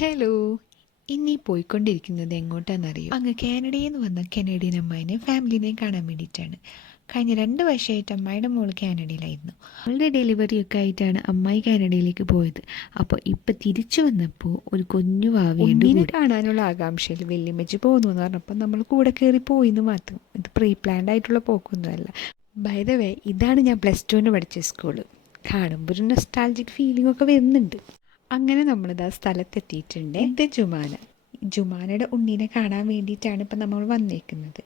Hello. ഇന്നീ പോയിക്കൊണ്ടിരിക്കുന്നത് എങ്ങോട്ടാണെന്നറിയോ? അങ്ങ് കാനഡയിൽ നിന്ന് വന്ന കനേഡിയൻ അമ്മായിനെയും ഫാമിലിനെയും കാണാൻ വേണ്ടിയിട്ടാണ്. കഴിഞ്ഞ 2 വർഷമായിട്ട് അമ്മായിയുടെ മോള് കാനഡയിലായിരുന്നു. അവളുടെ ഡെലിവറിയൊക്കെ ആയിട്ടാണ് അമ്മായി കാനഡയിലേക്ക് പോയത്. അപ്പോൾ ഇപ്പം തിരിച്ചു വന്നപ്പോൾ ഒരു കുഞ്ഞു വാവിയെ കാണാനുള്ള ആകാംക്ഷയിൽ വെല്ലുമ്മച്ചി പോകുന്നു എന്ന് പറഞ്ഞപ്പോൾ നമ്മൾ കൂടെ കയറി പോയിന്ന് മാത്രം. ഇത് പ്രീ പ്ലാൻഡ് ആയിട്ടുള്ള പോക്കൊന്നുമല്ല. ബൈ ദ വേ, ഇതാണ് ഞാൻ +2 പഠിച്ച സ്കൂള്. കാണുമ്പോൾ ഒരു നൊസ്റ്റാൾജിക് ഫീലിംഗ് ഒക്കെ വരുന്നുണ്ട്. അങ്ങനെ നമ്മളിത് ആ സ്ഥലത്തെത്തിയിട്ടുണ്ട്. ഇത് ജുമാനയുടെ ഉണ്ണീനെ കാണാൻ വേണ്ടിയിട്ടാണ് ഇപ്പം നമ്മൾ വന്നേക്കുന്നത്.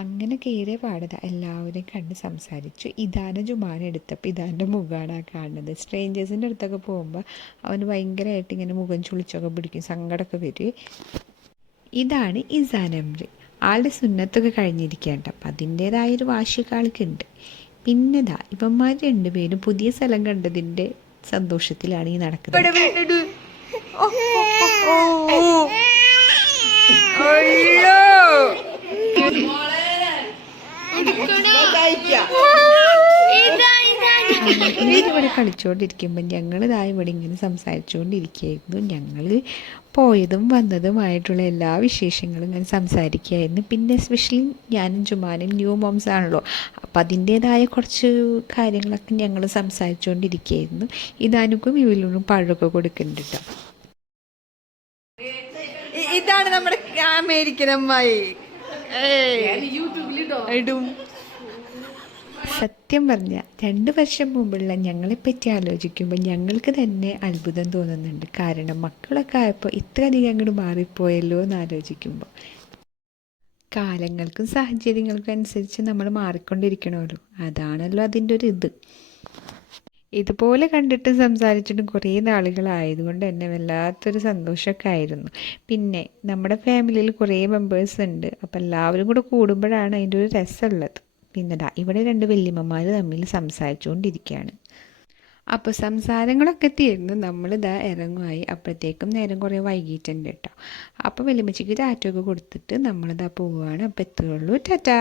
അങ്ങനെ കയറിയ പാടത എല്ലാവരെയും കണ്ട് സംസാരിച്ചു. ഇതാണ് ജുമാന എടുത്തപ്പോൾ ഇതാൻ്റെ മുഖമാണ് ആ കാണുന്നത്. സ്ട്രേഞ്ചേഴ്സിൻ്റെ അടുത്തൊക്കെ പോകുമ്പോൾ അവന് ഭയങ്കരമായിട്ട് ഇങ്ങനെ മുഖം ചുളിച്ചൊക്കെ പിടിക്കും, സങ്കടമൊക്കെ വരും. ഇതാണ് ഇസാനമ്രി. ആളുടെ സുന്നത്തൊക്കെ കഴിഞ്ഞിരിക്കേണ്ട, അപ്പം അതിൻ്റേതായൊരു വാശിയൊക്കെ ആൾക്കുണ്ട്. പിന്നെ ഇവന്മാർ രണ്ടുപേരും പുതിയ സ്ഥലം കണ്ടതിൻ്റെ സന്തോഷത്തിലാണ് ഈ നടക്കുന്നത്. ഇവിടെ കളിച്ചുകൊണ്ടിരിക്കുമ്പോൾ ഞങ്ങൾ ഇവിടെ ഇങ്ങനെ സംസാരിച്ചുകൊണ്ടിരിക്കുകയായിരുന്നു. ഞങ്ങൾ പോയതും വന്നതുമായിട്ടുള്ള എല്ലാ വിശേഷങ്ങളും ഇങ്ങനെ സംസാരിക്കുകയായിരുന്നു. പിന്നെ എസ്പെഷ്യലി ഞാനും ജുമാനും ന്യൂ മോംസ് ആണല്ലോ, അപ്പം അതിൻ്റേതായ കുറച്ച് കാര്യങ്ങളൊക്കെ ഞങ്ങൾ സംസാരിച്ചുകൊണ്ടിരിക്കുകയായിരുന്നു. ഇതാനുക്കും ഇവലും പഴമൊക്കെ കൊടുക്കുന്നുണ്ട് കേട്ടോ. ഇതാണ് നമ്മുടെ അമേരിക്കൻ അമ്മായി. ഇടും. സത്യം പറഞ്ഞാൽ 2 വർഷം മുമ്പുള്ള ഞങ്ങളെപ്പറ്റി ആലോചിക്കുമ്പോൾ ഞങ്ങൾക്ക് തന്നെ അത്ഭുതം തോന്നുന്നുണ്ട്. കാരണം മക്കളൊക്കെ ആയപ്പോൾ ഇത്രയധികം അങ്ങോട്ട് മാറിപ്പോയല്ലോ എന്ന് ആലോചിക്കുമ്പോൾ. കാലങ്ങൾക്കും സാഹചര്യങ്ങൾക്കും അനുസരിച്ച് നമ്മൾ മാറിക്കൊണ്ടിരിക്കണമല്ലോ, അതാണല്ലോ അതിൻ്റെ ഒരു ഇത്. ഇതുപോലെ കണ്ടിട്ടും സംസാരിച്ചിട്ടും കുറേ നാളുകളായതുകൊണ്ട് തന്നെ വല്ലാത്തൊരു സന്തോഷമൊക്കെ ആയിരുന്നു. പിന്നെ നമ്മുടെ ഫാമിലിയിൽ കുറേ മെമ്പേഴ്സ് ഉണ്ട്, അപ്പോൾ എല്ലാവരും കൂടെ കൂടുമ്പോഴാണ് അതിൻ്റെ ഒരു രസമുള്ളത്. പിന്നെ ഇവിടെ 2 വല്യമ്മമാർ തമ്മിൽ സംസാരിച്ചുകൊണ്ടിരിക്കുകയാണ്. അപ്പോൾ സംസാരങ്ങളൊക്കെ തീർന്ന് ഇറങ്ങുമായി. അപ്പോഴത്തേക്കും നേരം കുറേ വൈകിട്ടുണ്ട് കേട്ടോ. അപ്പോൾ വല്യമ്മച്ചിക്ക് ടാറ്റൊക്കെ കൊടുത്തിട്ട് നമ്മളിതാ പോവുകയാണ്. അപ്പോൾ എത്തുകയുള്ളൂ. ടാറ്റാ.